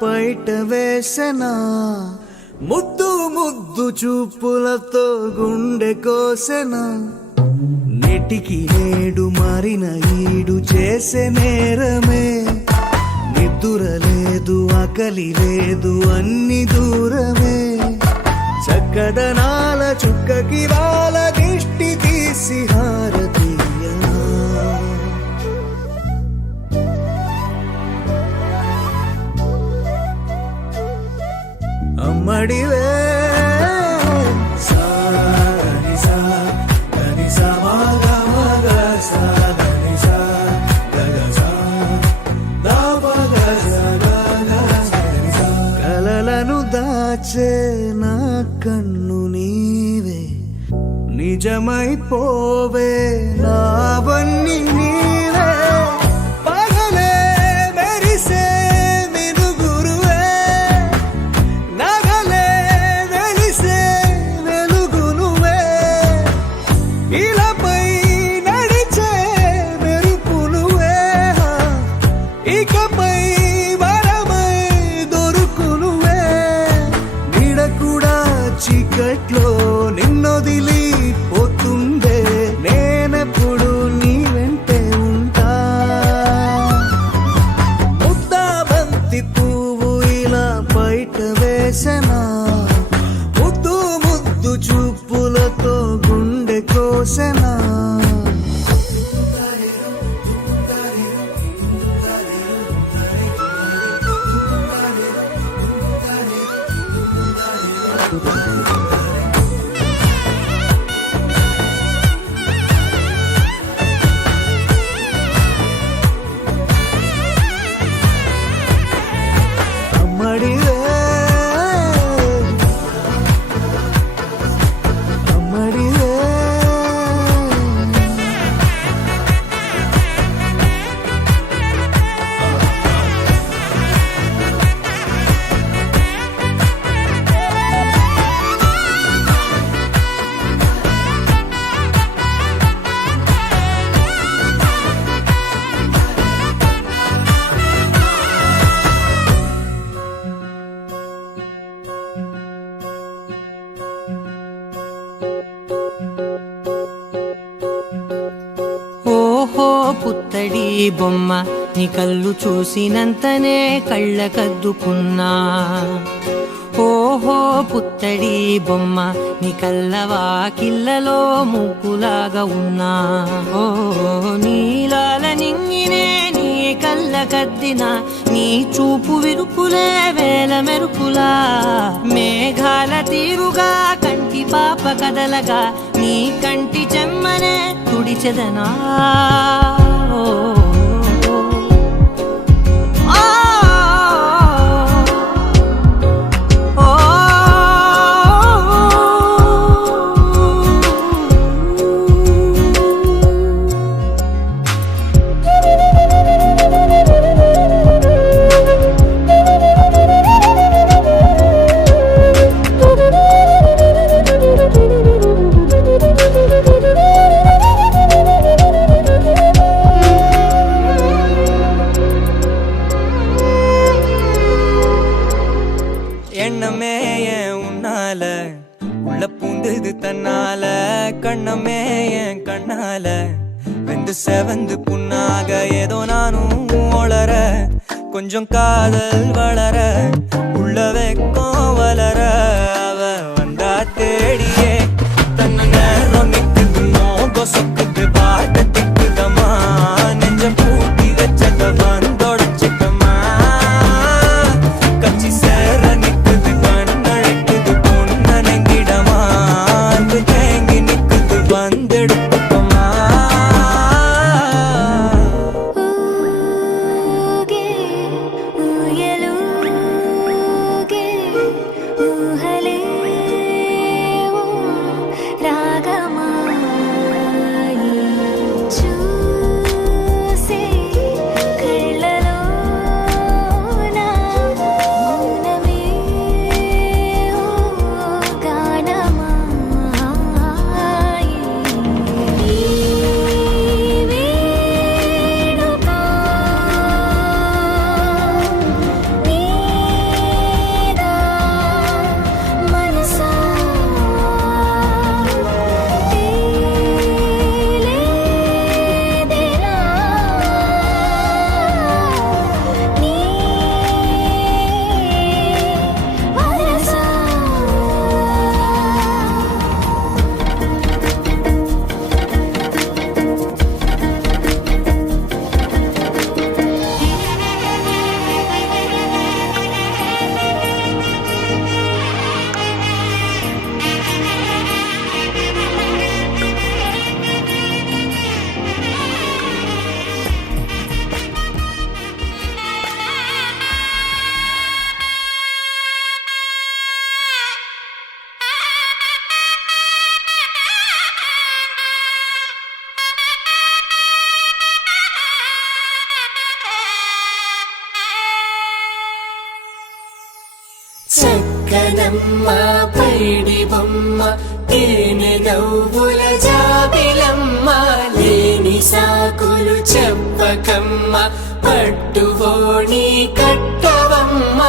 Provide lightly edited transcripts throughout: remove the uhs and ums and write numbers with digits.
పైట వేసెనా ముద్దు ముద్దు చూపులతో గుండె కోసెనా నెటికి నేడు మారిన ఈడు చేసే నేరమే నిద్దుర లేదు ఆకలి లేదు అన్ని దూరమే చక్కదనాల చుక్కకి వాళ్ళ దిష్టి తీసి హారతీయనా అమ్మడివే కలలను దాచే నా కన్ను నీవే నిజమైపోవే నావన్నీ నీవే పగలే మెరిసే మినుగురువే నగలే వెలిసే వెలుగు నువ్వే ఇలాపై నడిచే మెరుపు నువ్వే ఇకపై వరమై దొరుకు నువ్వే నీడ కూడా చీకట్లో నిన్నొదిలి పోతుందే నేనెప్పుడు నీ వెంటే ఉంటా ముద్దా బంతి పువ్వు ఇలా బయట వేసెనా ముద్దు ముద్దు చూపులతో గుండె కోసెనా అమ్మడివే అమ్మడివే ఓహో పుత్తడి బొమ్మ నీ కళ్ళు చూసినంతనే కళ్ళకద్దుకున్నా ఓహో పుత్తడి బొమ్మ నీ కళ్ళవాకిళ్ళలో ముగ్గులాగా ఉన్నా ఓ నీలాల నింగినే నీ కళ్ళకద్దిన నీ చూపు విరుపులే వేల మెరుపులా మేఘాల తీరుగా కంటి పాప కదలగా నీ కంటి చెమ్మనే తుడిచెదనా ఓ எண்ணமே என் உன்னால உள்ள பூந்தது தன்னால கண்ணமே என் கண்ணால வெந்து செவந்து புண்ணாக ஏதோ நானும் ஒளர கொஞ்சம் காதல் வளர உள்ள வெக்கம் வளர அவ வந்தா தேடியே தன்ன நேரம் நிக்குதுமோ கொசுக்குது பாட்ட திக்குதமா நெஞ்சம் பூட்டி வச்சத வந்தொடச்சுக்கமா கச்சி சேர நிக்குது கண்ணழைக்குது பொன்னனங்கிடமா அன்பு தேங்கி நிக்குது வந்தெடுத்துக்கமா ఊగే ఊయలు చక్కనమ్మ పైడి బొమ్మ తేనె నవ్వుల జాబిలమ్మ లేని సాకులు చెప్పకమ్మ పట్టువోణి కట్టవమ్మ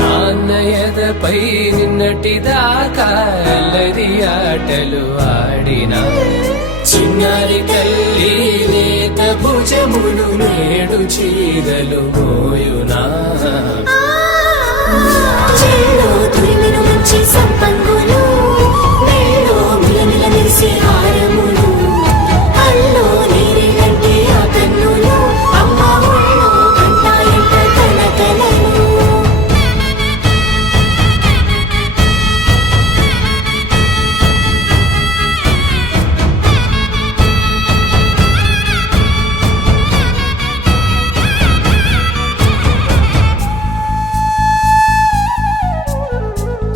నాన్నయదపై నిన్నటిదాకా అల్లరి ఆటలు ఆడినా చిన్నారి తల్లి లేత భుజములు నేడు చీరలు మోయునా చెల్లో తురిమిను మంచి సంపంగులు మేలో మిలమిల మెరిసే హారములు అల్లో నీరిలంటే ఆ కన్నులు అమ్మ ఒళ్ళో కంటాయంట కలకలను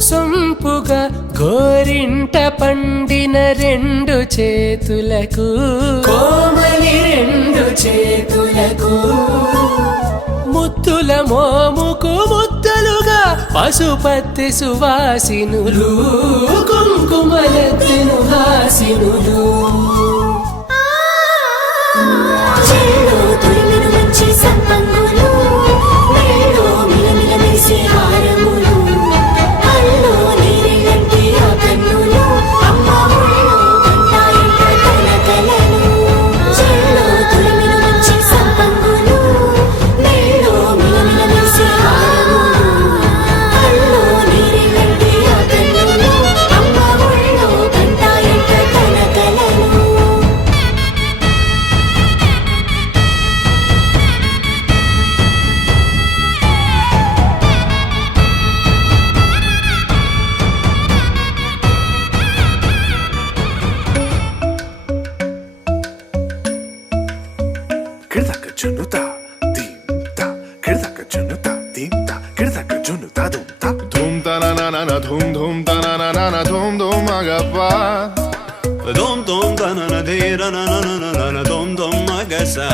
సొంపుగా గోరింట పండిన రెండు చేతులకు కోమలి రెండు చేతులకు ముద్దుల మోముకు ముద్దలుగా పశుపతి సువాసినులు కుంకుమలెత్తెను హాసినులు చెల్లో తురిమిను మంచి సంపంగులు మేలో మిలమిల మెరిసే హారములు అల్లో నీరిలంటే ఆ కన్నులు అమ్మ ఒళ్ళో కంటాయంట కలకలను చెల్లో తురిమిను మంచి సంపంగులు మేలో మిలమిల మెరిసే హారములు అల్లో నీరిలంటే ఆ కన్నులు అమ్మ ఒళ్ళో కంటాయంట కలకలను Kirdaka junuta, dimta. Kirdaka junuta, dimta. Kirdaka junuta, dumta. Dum ta na na na na, dum dum ta na na na na, dum dum agappa. Dom dom da na na de ra na na na na na dom dom magasa.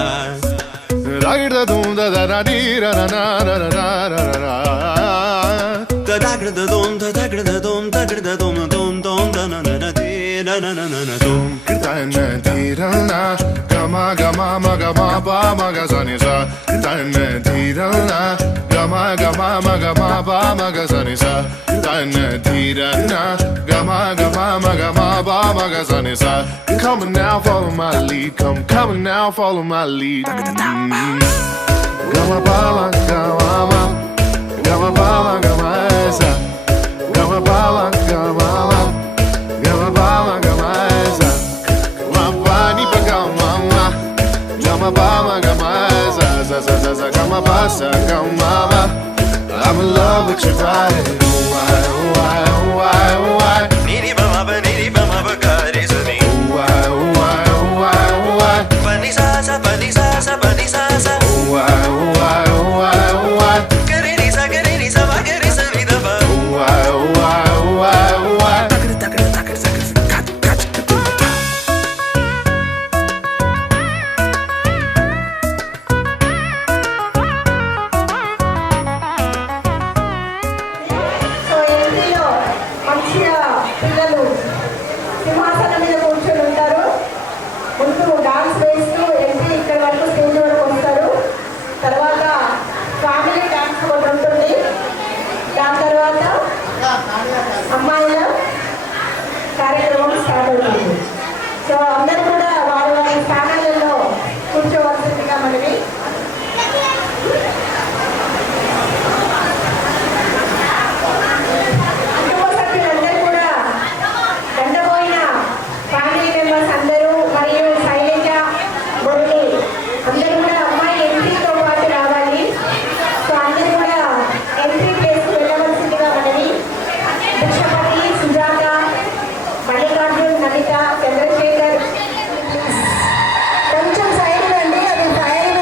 Ragda dum da da da di ra na na na na na na na. Da da gra da dom da da gra da dom da gra da dom dom dom da na na na de ra na na na na dom. Kirta na di ra na, gama gama ma gama ba ma ga sa ni sa. Kirta na di ra na, gama gama ma gama ba ma ga sa ni sa. Kirta na di ra na, gama gama ma gama ba ma ga sa ni sa. Come on now, follow my lead. Come on now, follow my lead. Gama ba ma gama ma, gama ba ma gama sa. Gama ba ma gama ma, gama ba ma gama sa. Gama ba ni pa gama ma, gama ba ma gama sa sa sa sa sa. Gama ba sa gama ma. I'm in love with your body. Oh why, oh why, oh why, oh why. Niri ba ma ba ga re sa ni. Oh why, oh why, oh why, oh why. Pa ni sa sa pa ni sa sa pa ni sa sa. Oh why, oh why, oh why, oh why. Ga re ni sa ba ga re sa ni da ba. Oh why, oh why, oh why, oh why. So ఎంపీలో మంచిగా పిల్లలు సింహాసనం మీద కూర్చొని ఉంటారు. ముందు dance వేస్తూ MP ఇక్కడ వరకు స్టేజ్ వరకు వస్తారు. తర్వాత ఫ్యామిలీ డాన్స్ ఒకటి ఉంటుంది. దాని తర్వాత అమ్మాయిల కార్యక్రమం స్టార్ట్ అవుతుంది. సో అందరూ కూడా వారి వారి స్థానాలలో కూర్చోవలసిందిగా మనవి. కుటుంబ సభ్యులందరూ కూడా దండపోయిన ఫ్యామిలీ మెంబర్స్ అందరూ మరియు శైలజ మురళి అందరూ కూడా అమ్మాయి ఎంపీతో పాటు రావాలి. సో అందరూ కూడా ఎంపీ ప్లేస్కి వెళ్ళవలసిందిగా మనవి. భిక్షపతి, సుజాత, మల్లికార్జున్, నమిత, చంద్రశేఖర్ కొంచెం సైడ్ రండి. అది ఫైర్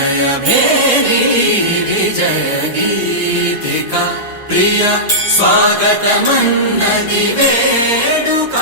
జయ భేరి విజయ గీతిక ప్రియ స్వాగతమన్నది వేడుక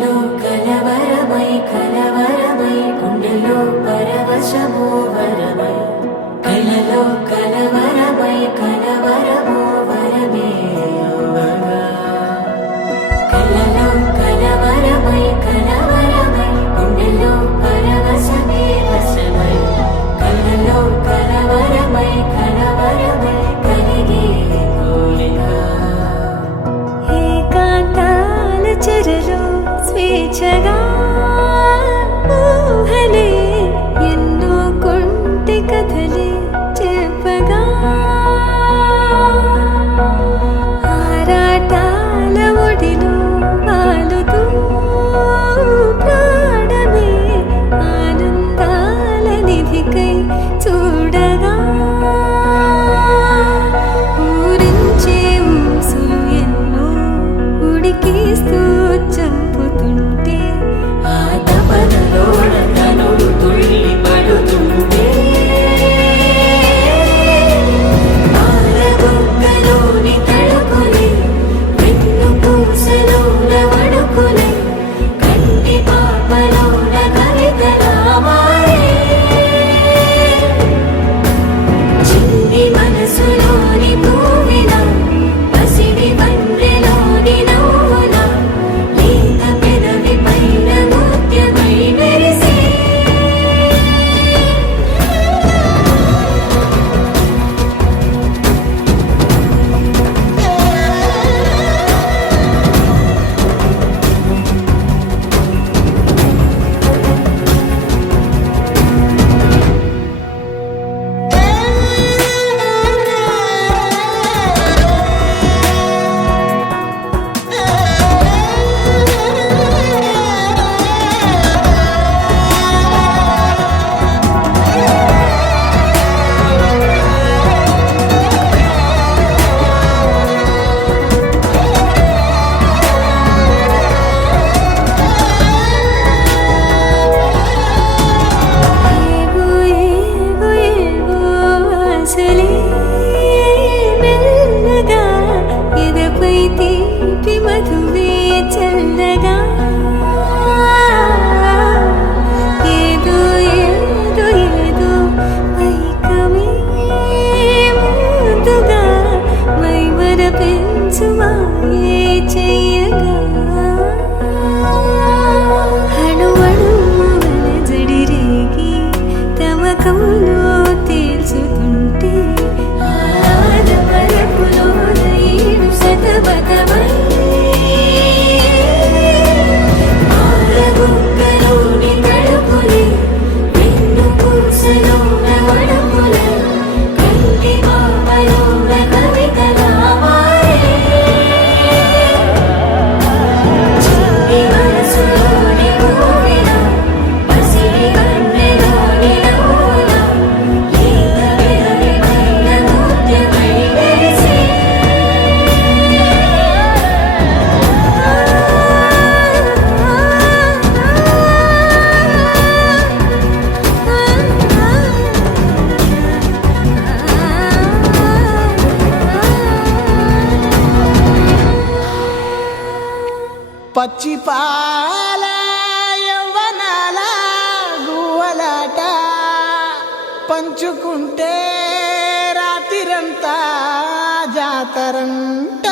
కలలో కలవరమై కలవరమై గుండెలో పరవశమో వరమై కలలో కలవరమై కలవరమో వరమే అవ్వగా కలలో కలవరమై కలవరమై గుండెలో పరవశమే వశమై కలలో కలవరమై కలవరమై కలిగే కోరిక ఏకాంతాల చెరలో స్వేచ్ఛగా ఊహలే ఎన్నో కొంటె కథలే చెప్పగా ఆరాటాల ఒడిలో వాలుతూ ప్రాణమే ఆనందాల నిధికై చూడగా ఊరించే ఊసులు ఎన్నో ఉడికిస్తూ చంపుతుంటే ఆ తపనలోన తనుడు తుళ్ళి పడుతుంటే పాలబుగ్గలోని తడుకులే వెన్ను పూసలోన వడుకులే కంటి పాపలోన కవితలా మారే చిన్ని మనసులోని పూవిన పసిడి బండ్రెలోని నవ్వున లేత పెదవి పైన నృత్యమై మెరిసే ఏవో ఏవో ఏవో ఆశలే మెల్లగా ఎదపై తీపి మధువే చల్లగా ఏదో ఏదో ఏదో పైకమే ముందుగా మైమర పెంచు మాయే చెయ్యగా అణువణువున జడిరేగి తమకంలో తేల్చుతుంటే ఆదమరపులోన ఈడు శతబతమై పాలబుగ్గలోని తడుకులే వెన్ను పూసలోన వడుకులే కంటి పాపలోన కవితలా మారే చిన్ని మనసులోని పూవిన పసిడి బండ్రెలోని నవ్వున లేత పెదవి పైన నృత్యమై మెరిసే పచ్చి పాల యవ్వనాల గువ్వలాట పంచుకుంటే రాత్రిరంతా జాతరంట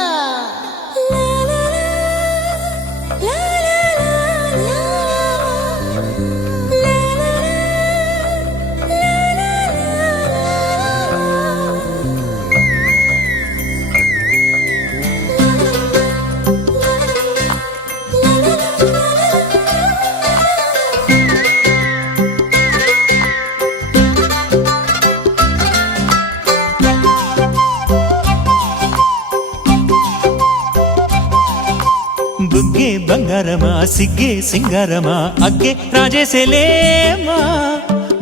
బుగ్గే బంగారమా సిగ్గే సింగారమా అగ్గే రాజేసేలేమా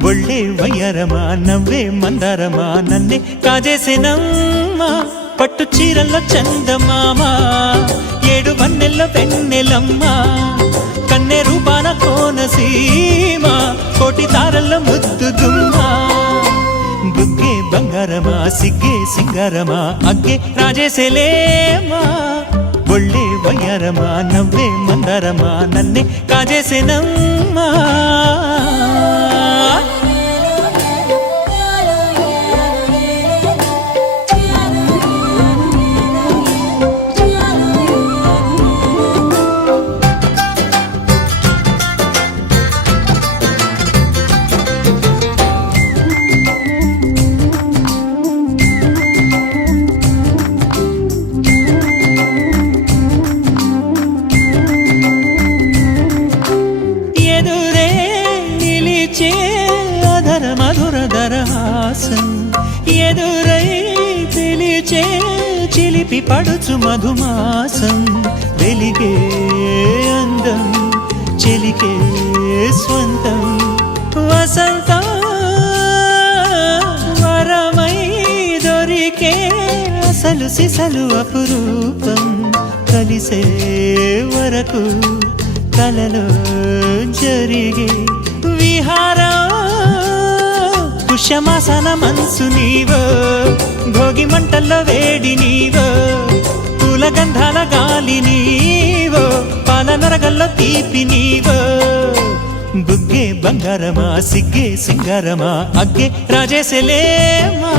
ఒళ్ళే వయ్యారమా నవ్వే మందారమా నన్నే కాజేసేనమ్మా పట్టు చీరల్లో చందమామ ఏడు వన్నెల్లో పెన్నెలమ్మా కన్నె రూపాన కోనసీమ కోటి తారల్లో ముద్దు దుమ్మా బుగ్గే బంగారమా సిగ్గే సింగారమా అగ్గే రాజేసేలేమా ఒళ్ళే వయ్యారమా నవ్వే మందారమా నన్నే కాజేసేనమ్మా ఎదురే నిలిచే అధర మధుర దరహాసం ఎదురై పిలిచే చిలిపి పడుచు మధుమాసం వెలిగే అందం చెలికే స్వంతం వసంతం వరమై దొరికే అసలు సిసలు అపురూపం కలిసే వరకు కలలో జరిగే విహారం కుశమాసన మనసు నీవో భోగి మంటల్లో వేడి నీవో పూల గంధాల గాలి నీవో పాల నరగల్లో తీపి నీవో బుగ్గే బంగారమా సిగ్గే సింగారమా అగ్గే రాజేసెలేమా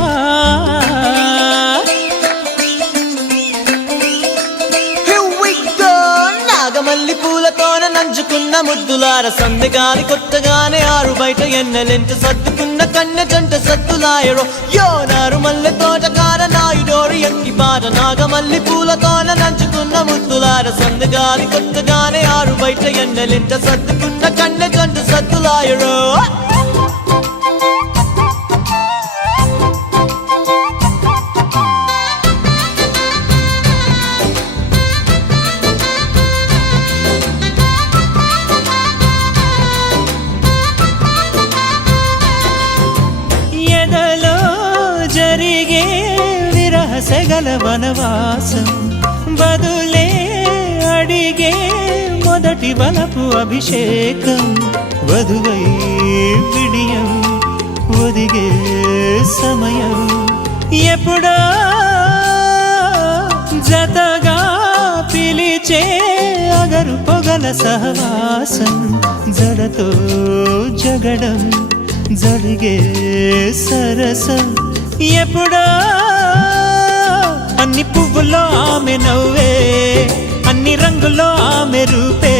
నాగమల్లి పూలతోన నంచుకున్న ముద్దులార సందెగాలి కొట్టగానే ఆరు బయట ఎన్నెలెంట సర్దుకున్న కన్నె జంట సత్తులాయరో యో నారు మల్లె తోటకార నాయుడోరు ఎంకి పాట నాగమల్లి పూలతోన నంచుకున్న ముద్దులార సందెగాలి కొట్టగానే ఆరు బయట ఎన్నెలెంట సర్దుకున్న కన్నె జంట సత్తులాయరో జరిగే విరహసగల వనవాసం బదులే అడిగే మొదటి బలపు అభిషేకం వధువై విడియం ఒదిగే సమయం ఎప్పుడో జతగా పిలిచే అగరు పొగల సహవాసం జడతో జగడం జరిగే సరసం ఎప్పుడో అన్ని పువ్వుల్లో ఆమె నవ్వే అన్ని రంగుల్లో ఆమె రూపే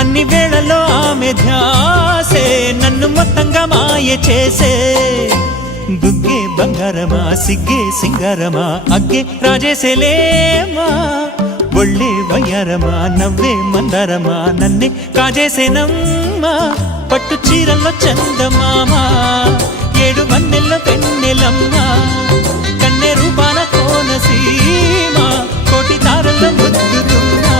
అన్ని వేళలో ఆమె ధ్యాసే నన్ను మొత్తంగా మాయ చేసే బుగ్గే బంగారమా సిగ్గే సింగారమా అగ్గే రాజేసేలేమా ఒళ్ళే వయ్యారమా నవ్వే మందారమా నన్నే కాజేసేనమ్మా పట్టు చీరల్లో చందమామా ఏడు మన్నెల్ల పెన్నెలమ్మ కన్నె రూపాన కోనసీమ కోటి తారల్ల ముద్దుతున్నా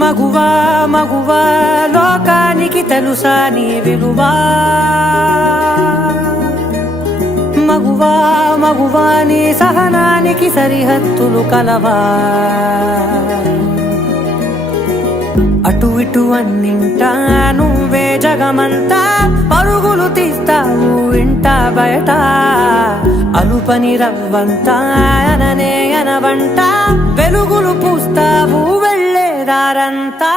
మగువా మగువా లోకానికి తెలుసా నీ విలువా మగువా మగువా నీ సహనానికి సరిహద్దులు కలవా అటు ఇటు అన్నింటా నువ్వే జగమంతా పరుగులు తీస్తావు ఇంట బయట అలుపని రవ్వంతా అననే అనవంట వెలుగులు పూస్తావు వెళ్ళేదారంతా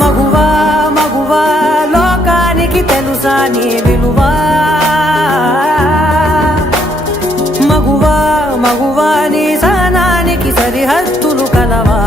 మగువా మగువా లోకానికి తెలుసా నీ విలువా మగువా మగువా నీ సహనానికి సరిహద్దులు కలవా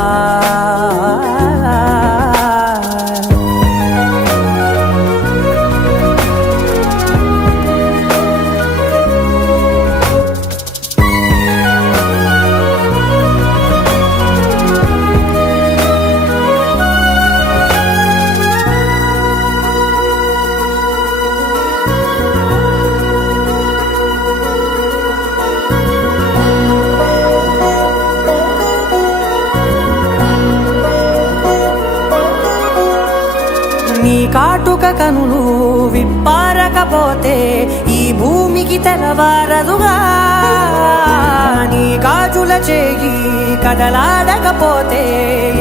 కనులు విప్పారకపోతే ఈ భూమికి తెలవారదుగా నీ గాజుల చేయి కదలాడకపోతే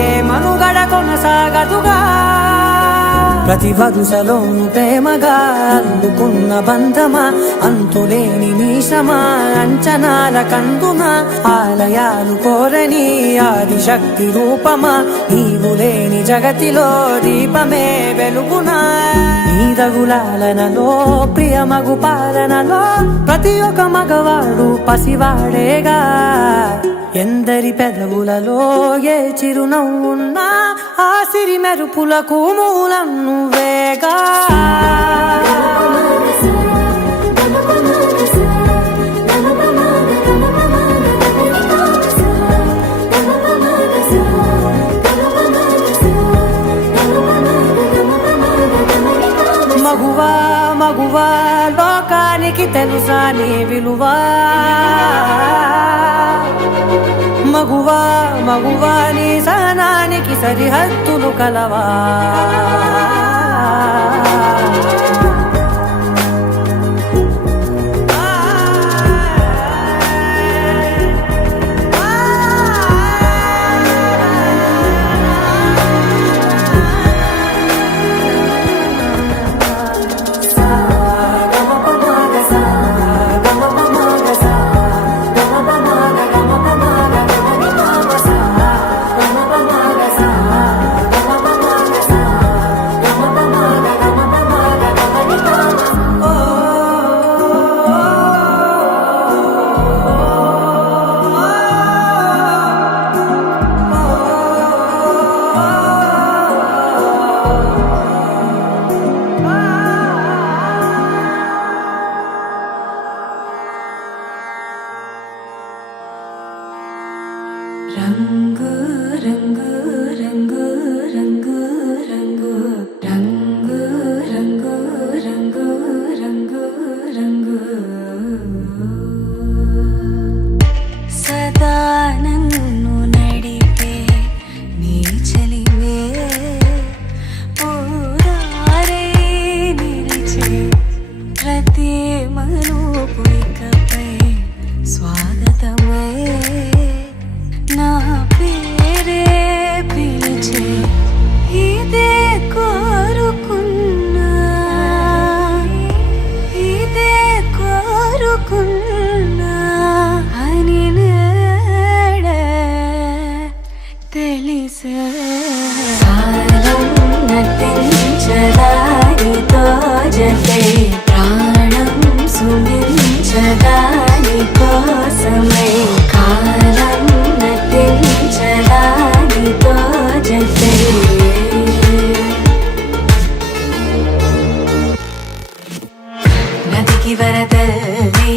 ఏ మనుగడ కొనసాగదుగా ప్రతి వరుసలోను ప్రేమగా అల్లుకున్న బంధమా అంతులేని నీశమా అంచనాల కందున ఆలయాలు కోరని ఆదిశక్తి రూపమా నీవు లేని జగతిలో దీపమే వెలుగునా నీదగులాలనలో ప్రియమగు పాలనలో ప్రతి ఒక్క మగవాడు పసివాడేగా ఎందరి పెదవులలో ఏ చిరునవ్వున్నా ఆ సిరి మెరుపులకు మూలం నువ్వేగా మగువా మగువా లోకానికి తెలుసా నీ విలువా మగువా మగువా నీ సహనానికి సరిహద్దులు కలవా రంగు రంగు రంగు రంగు రంగు రంగు రంగు రంగు రంగు రంగు సదా నన్ను నడిపే నీ చలివే పూరారే నిలిచే ప్రతి మలుపు ఇకపై స్వాగతమై నా పేరే పిలిచే ఇదే కోరుకున్నా ఇదే కోరుకున్నా అని నేడే తెలిసే కాలం నటించదానితో జతే ప్రాణం సుమించదాని కోసమై కాలం నటించదానితో జతే నదికి వరదల్లి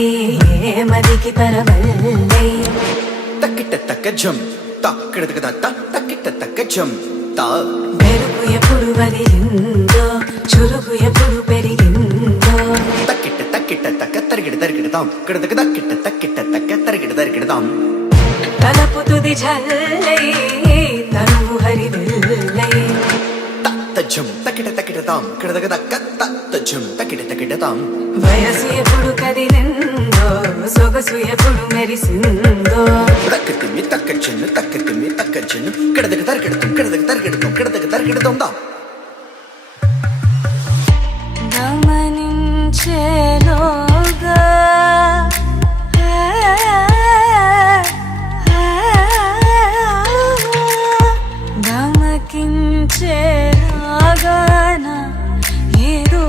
మదికి పరవల్లి తక్కిట తక్క జం తక్కిడతక దత్త తక్కిట తక్క జం తా మెరుగు ఎప్పుడు వదిలిందో చురుగు ఎప్పుడు పెరిగిందో తక్కిట తక్కిట తక్క తరిగిడ తరిగిడతాం కిడతక తక్కిట తక్కిట తక్క తరిగిడ తరిగిడతాం తలపు తుది జల్లై తనువు హరివెల్లై తజ్జం తక్కిట తక్కిడతాం కిడతక తక్క తజ్జం తక్కిట తక్కిడతాం వయసు ఎప్పుడు కదిలిందో సొగసు ఎప్పుడు మెరిసిందో తక్కతిమ్మి తక్కచ్చెన్ను తక్కతిమ్మి తక్కచ్చెన్ను కిడతక తరిగిడతాం కిడతక తరిగిడతాం కిడతక తరిగిడతాం దా గమనించేలోగా గమకించేలాగాన ఏదో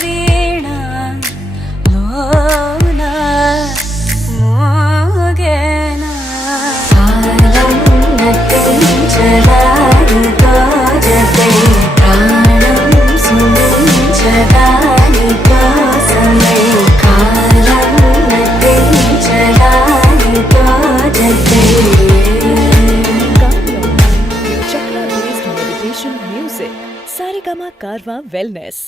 వీణ లోన మోగేనా కాలం నటించదానితో జతే ప్రాణం సుమించదాని కోసమై కాలం నటించదానితో జతే Chakra based meditation music. Saregama Karwa Wellness.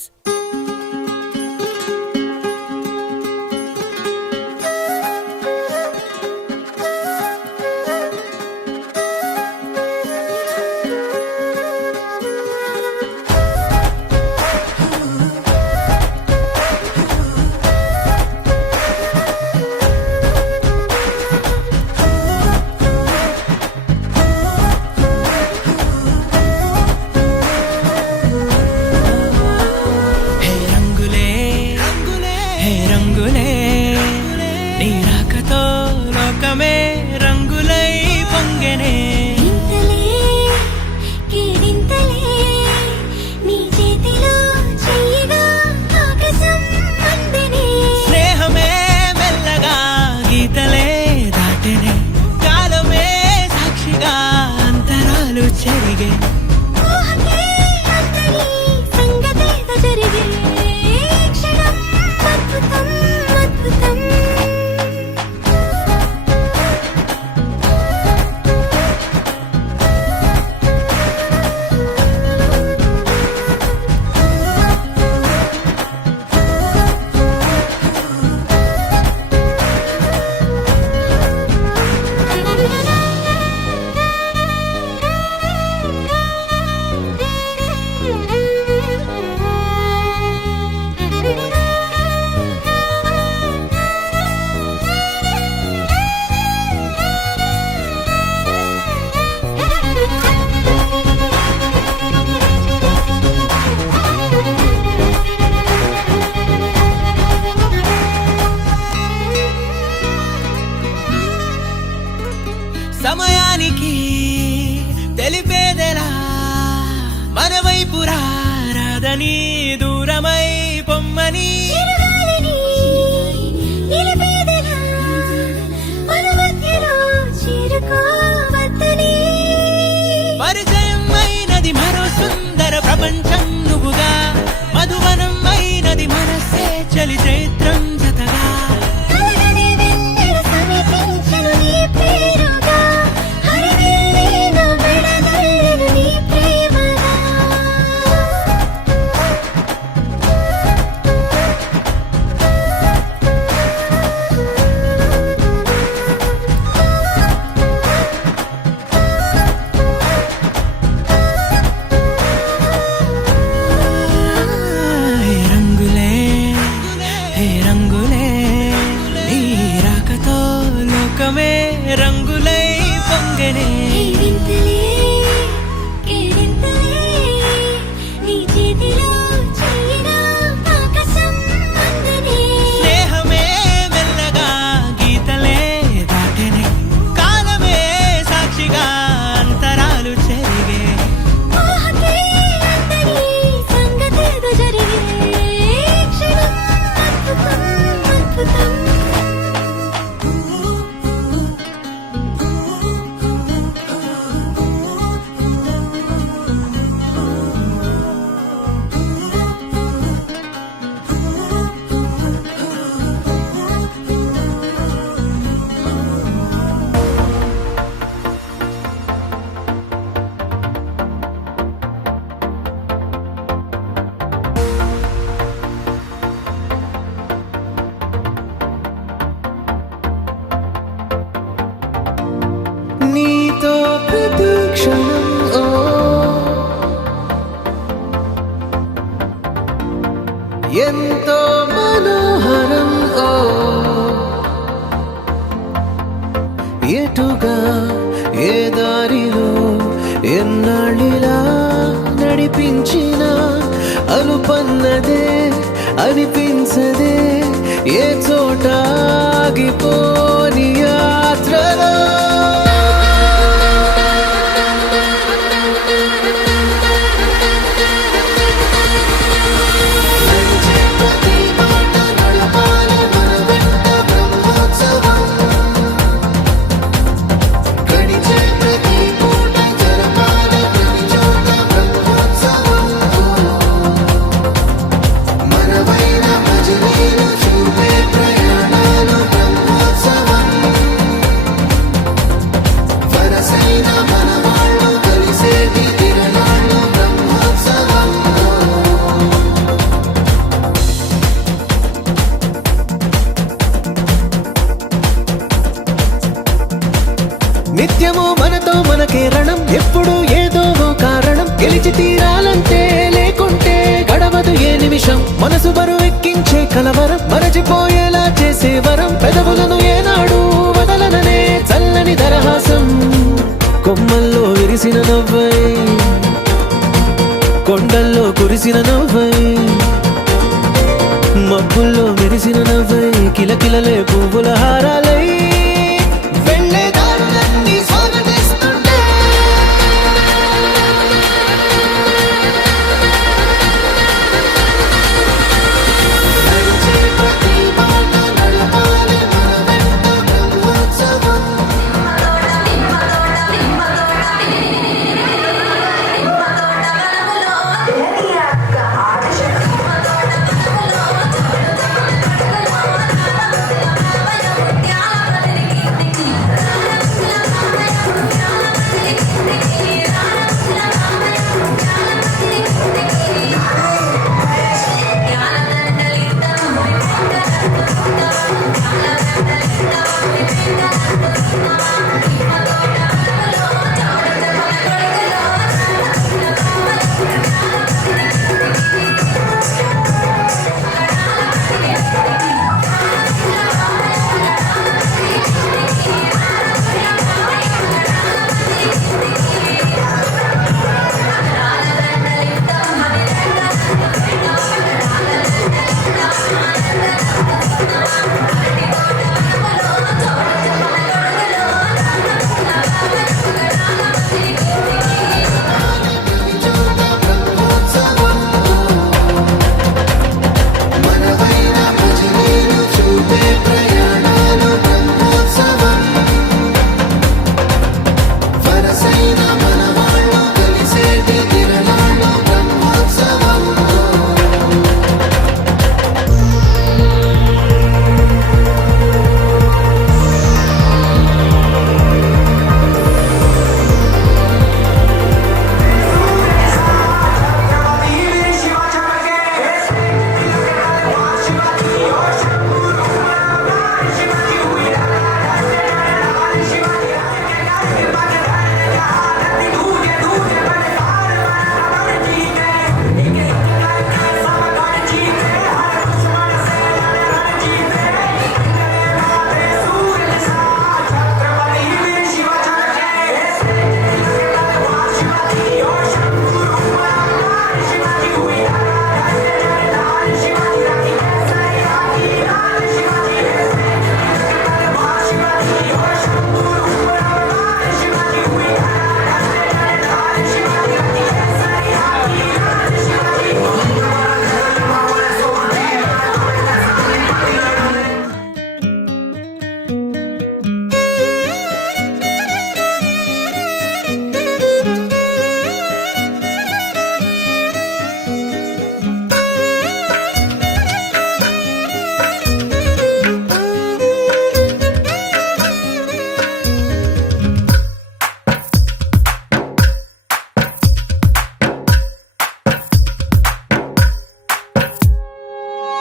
ఎంతో మనోహరం ఓ ఎటుగా ఏ దారిలో ఎన్నాళ్ళిలా నడిపించిన అనుపన్నదే అనిపించదే ఏ చోట ఆగిపోని యాత్రలో నిత్యము మనతో మనకే రణం ఎప్పుడు ఏదో కారణం గెలిచి తీరాలంటే లేకుంటే గడవదు ఏ నిమిషం మనసు బరువు ఎక్కించే కలవరం మరచిపోయేలా చేసే వరం పెదవులను ఏనాడు వదలననే చల్లని దరహాసం కొమ్మల్లో విరిసిన నవ్వై కొండల్లో కురిసిన నవ్వై మబ్బుల్లో మెరిసిన నవ్వై కిలకిలలే పువ్వుల హారాలై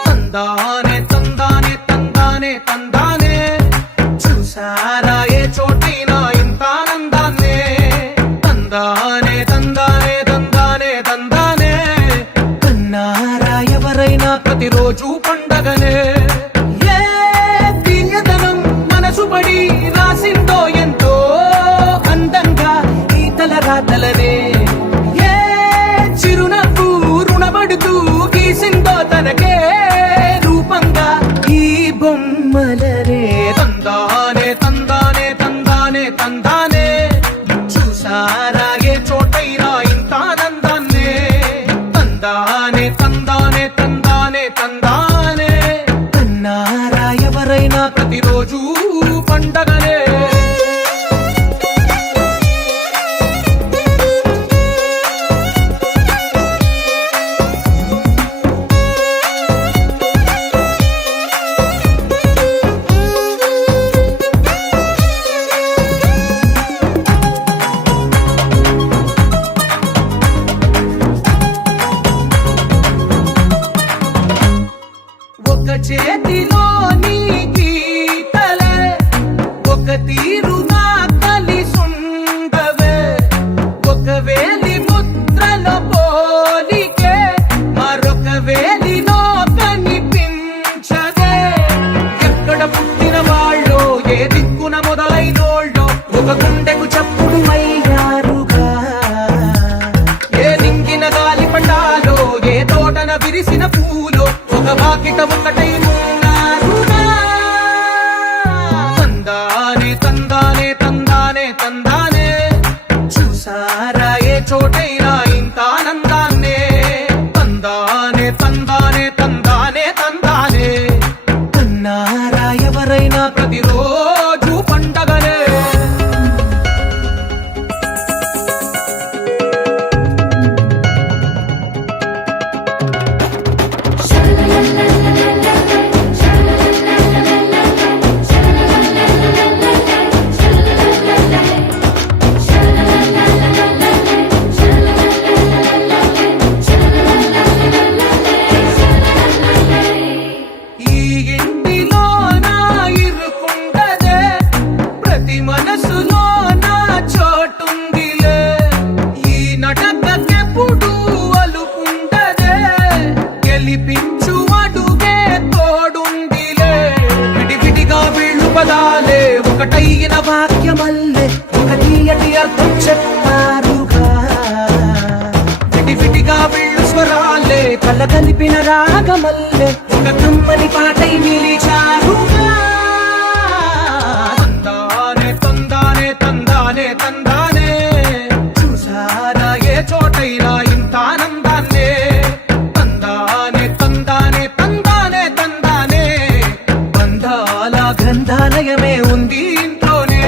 తందానే తందానే తందానే తందానే చూసారా ఏ చోటైనా ఇంత ఆనందాన్నే తందానే తందానే తందానే తందానే కన్నారా ఎవరైనా ఎవరైనా ప్రతిరోజు పండగనే ఏ తీయదనం మనసు పడి రాసిందో ఎంతో అందంగా ఈ తల రాతలనే ఏ చిరునవ్వు రుణపడుతూ గీసిందో తనకే రూపంగా ఈ బొమ్మలనే తందానే తందానే తందానే తందానే చూసారా ఏ చోటైనా ఇంత ఆనందాన్నే తందానే తందానే తందానే తందానే అన్నారా ఎవరైనా ప్రతిరోజు పండగనే ఒక చేతిలో నీ గీతలే ఒక తీరుగా కలిసుండవే ఒక వేలి ముద్రలో పోలికే మరొక వేలిలో కనిపించదే ఎక్కడ పుట్టిన వాళ్ళో ఏ దిక్కున మొదలైనోళ్ళో ఒక గుండెకు చప్పుడు అయ్యారుగా ఏ నింగిన గాలి పటాలో ఏ తోటన విరిసిన పూలో ఒక వాకిట ఒకటై ఉన్నారుగా తందానే తందానే తందానే తందానే చూసారా ఏ చోటైనా ఇంత ఆనందాన్నే తందానే తందానే తందానే తందానే అన్నారా ఎవరైనా ప్రతిరోజు పండగనే ఈ ఇంటిలో నా ఇరుకుండదే ప్రతి మనసులో నా చోటుందిలే ఈ నటకెప్పుడు అలుకుండదే గెలిపించు అడుగే తోడుందిలే విడివిడిగా వీళ్ళు పదాలే ఒకటైన వాక్యమల్లే ఒక తీయటి అర్థం చెప్పారుగా విడివిడిగా వీళ్ళు స్వరాలే కళ్ళ కలిపిన రాగమల్లే ఒక కమ్మని పాటై నిలిచారుగా తందానే తందానే తందానే తందానే చూసారా ఏ చోటైనా ఇంత ఆనందాన్నే తందానే తందానే తందానే తందానే బంధాల గ్రంథాలయమే ఉంది ఇంట్లోనే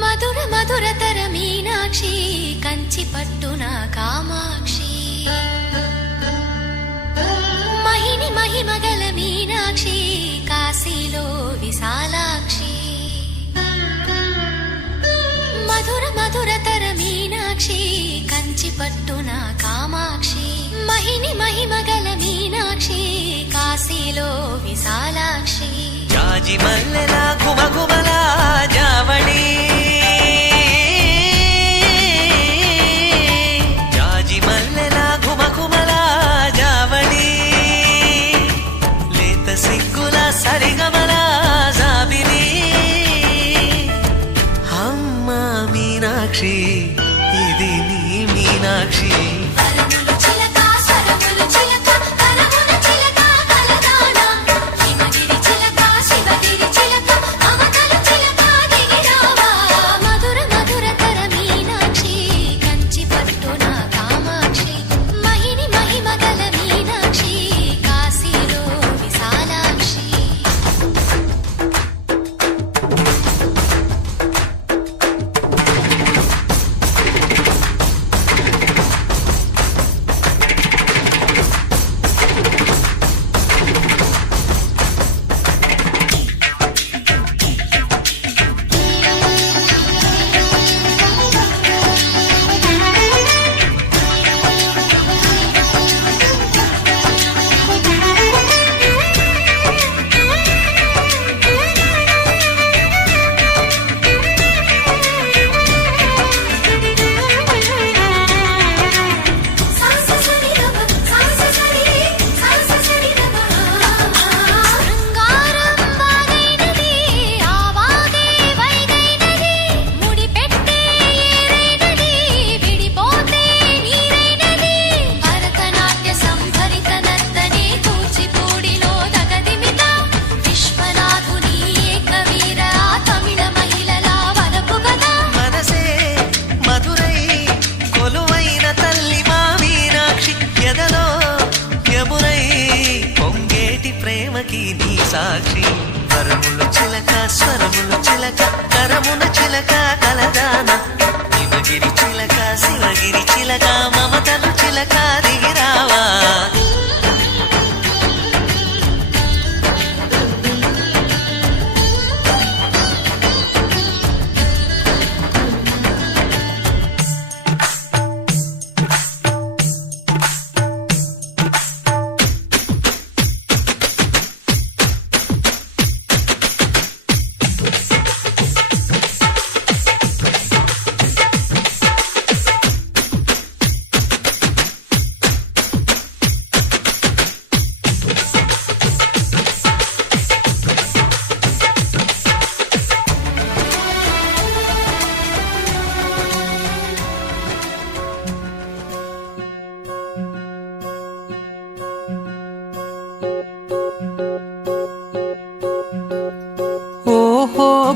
మధుర మధురతర మీనాక్షి కంచి పట్టున కామాక్షి మహిని మహిమగల మీనాక్షి కాశీలో విశాలాక్షి మధుర మధురతర మీనాక్షి కంచి పట్టున కామాక్షి మహిని మహిమగల మీనాక్షి కాశీలో విశాలాక్షి జాజి మల్లెల గుమగుమల జావళి జాజి మల్లెల గుమగుమల జావళి లేత సిగ్గుల సరిగమల జాబిలి అమ్మ మీనాక్షి ఇది నీ మీనాక్షి అందరికీ నీ సాక్షి వరముల చిలక స్వరముల చిలక కరమున చిలక కలదాన హిమగిరి చిలక శివగిరి చిలక మమతలు చిలక దిగిరావా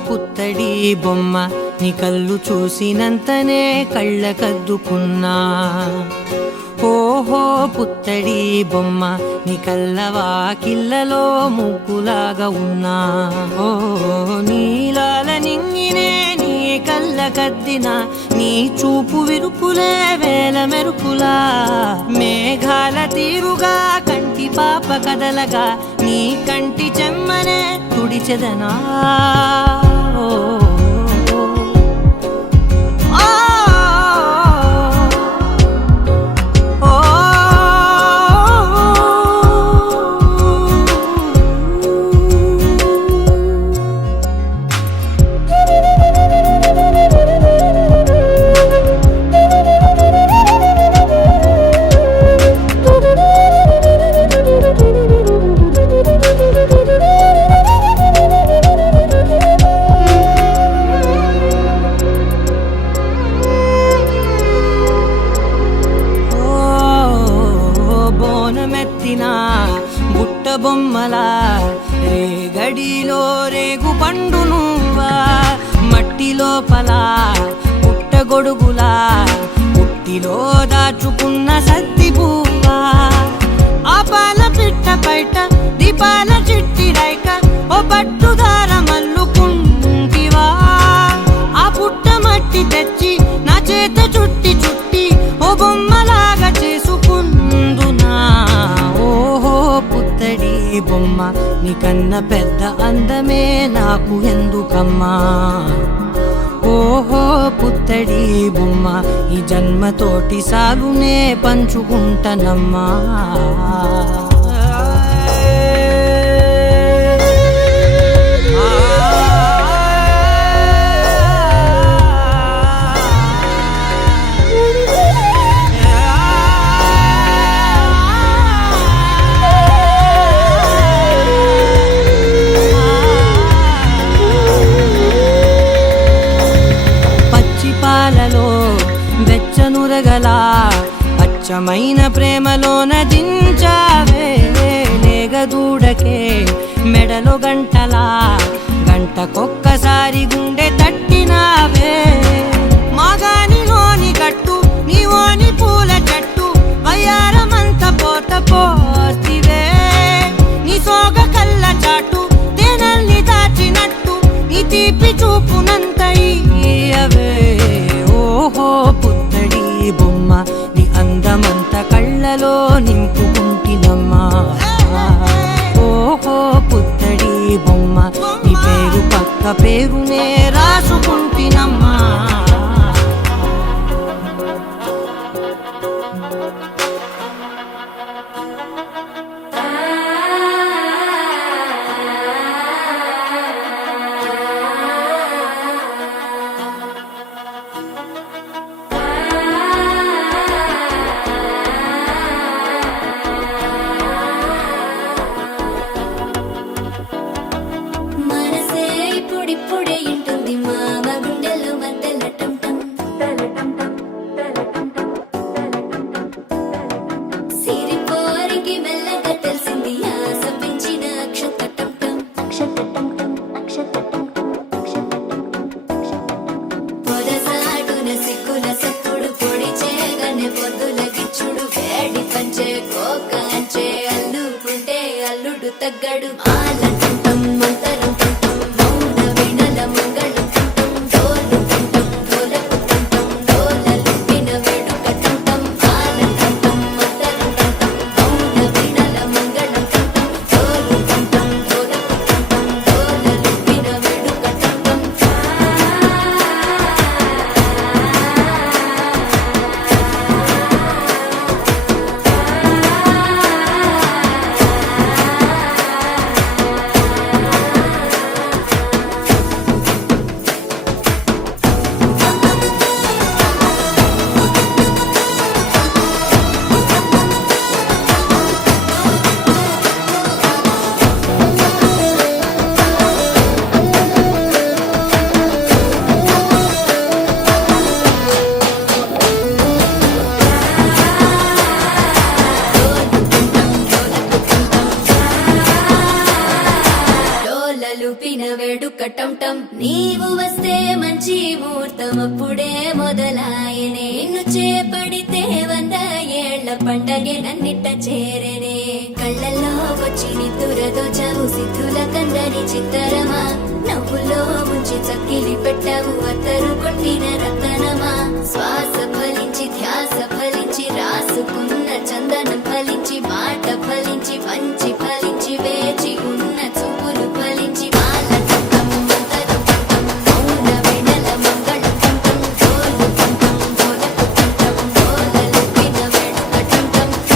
పుత్తడి బొమ్మ నీ కళ్ళు చూసినంతనే కళ్ళకద్దుకున్నా ఓహో పుత్తడి బొమ్మ నీ కళ్ళవాకిళ్ళలో ముగ్గులాగా ఉన్నా ఓ నీలాల నింగినే నీ కళ్ళకద్దిన నీ చూపు విరుపులే వేల మెరుపులా మేఘాల తీరుగా కంటి పాప కదలగా నీ కంటి చెమ్మనే తుడిచెదనా బుట్ట బొమ్మలా రేగడిలో రేగు పండు నువ్వా మట్టి లోపల పుట్ట గొడుగులా పుట్టిలో దాచుకున్న సత్తి పువ్వా ఆ పాల పిట్ట బయట దీపాల చిట్టి రైక ఓ పట్టుదార మల్లుకుంటివా ఆ పుట్ట మట్టి తెచ్చి నా చేత చుట్టి చుట్టి ఓ బొమ్మలాగా చేసుకుందునా ఓహో పుత్తడి బొమ్మ నీకన్న పెద్ద అందమే నాకు ఎందుకమ్మా ఓహో పుత్తడి బొమ్మ ఈ జన్మతోటి సాలునే పంచుకుంటనమ్మా వెచ్చనురగలా అచ్చమైన ప్రేమలోన దించావే లేగదూడకే మెడలో గంటలా గంటకొక్కసారి గుండె తట్టినావే మాగానిలోని గట్టు నీవోని పూల చెట్టు వయ్యారమంత పోత పోతివే నీ సోగ కళ్ళ చాటు తేనల్ని దాచినట్టు నీ తీపి చూపునంత ఇయ్యవే ఓహో పుత్తడి బొమ్మ నీ అందమంత కళ్ళలో నింపుకుంటినమ్మా ఓహో పుత్తడి బొమ్మ నీ పేరు పక్క పేరునే రాసుకుంటినమ్మా మగడు ఆలంటం మంతరం తంతం మౌన వినల మంగళం తంతం డోలు తంతం డోలకు తంతం డోలలుపిన వేడుక తంతం ఆలంటం మంతరం తంతం మౌన వినల మంగళం తంతం డోలు తంతం డోలకు తంతం డోలలుపిన వేడుక తంతం డోలలుపిన వేడుక టంటం నీవు వస్తే మంచి ముహూర్తం అప్పుడే మొదలాయనే నిన్ను చేపడితే 100 ఏళ్ల పండగే నన్నిట్ట చేరనే కళ్ళల్లో వచ్చి నిద్దురదో చవు సిద్ధుల కందని చిత్తరమా నవ్వులో ముంచి చక్కిలి పెట్టవు అత్తరు కొట్టిన రతనమా శ్వాస ఫలించి ధ్యాస ఫలించి రాసుకున్న చందనం ఫలించి మాట ఫలించి పంచి ఫలించి వేచి ఉన్న చూపులు ఫలించి మాల తంతం మంతరం తంతం మౌన వినల మంగళం తంతం డోలు తంతం డోలకు తంతం డోలలుపిన వేడుక తంతం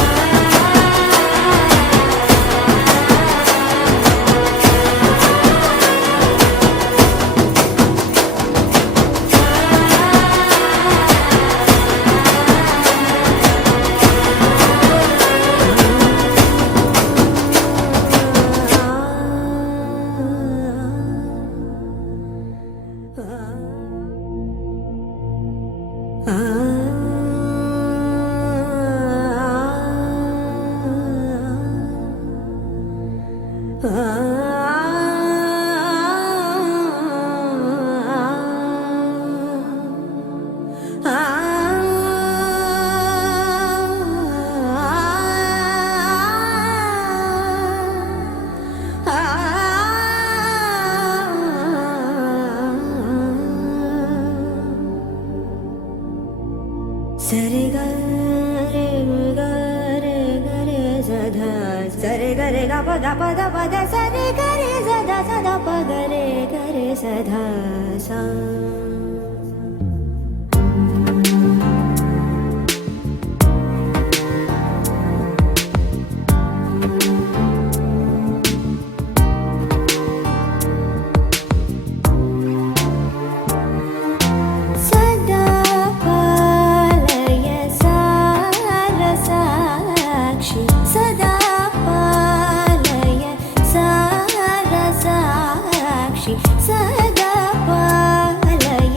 సరే గరే గరే గరే సదా సరే గరే గ పద పద పద సరే గరే సదా సదా పగరే గరే సదా సా సదా పాలయ సారసాక్షి సదా పాలయ సారసాక్షి సదా పాలయ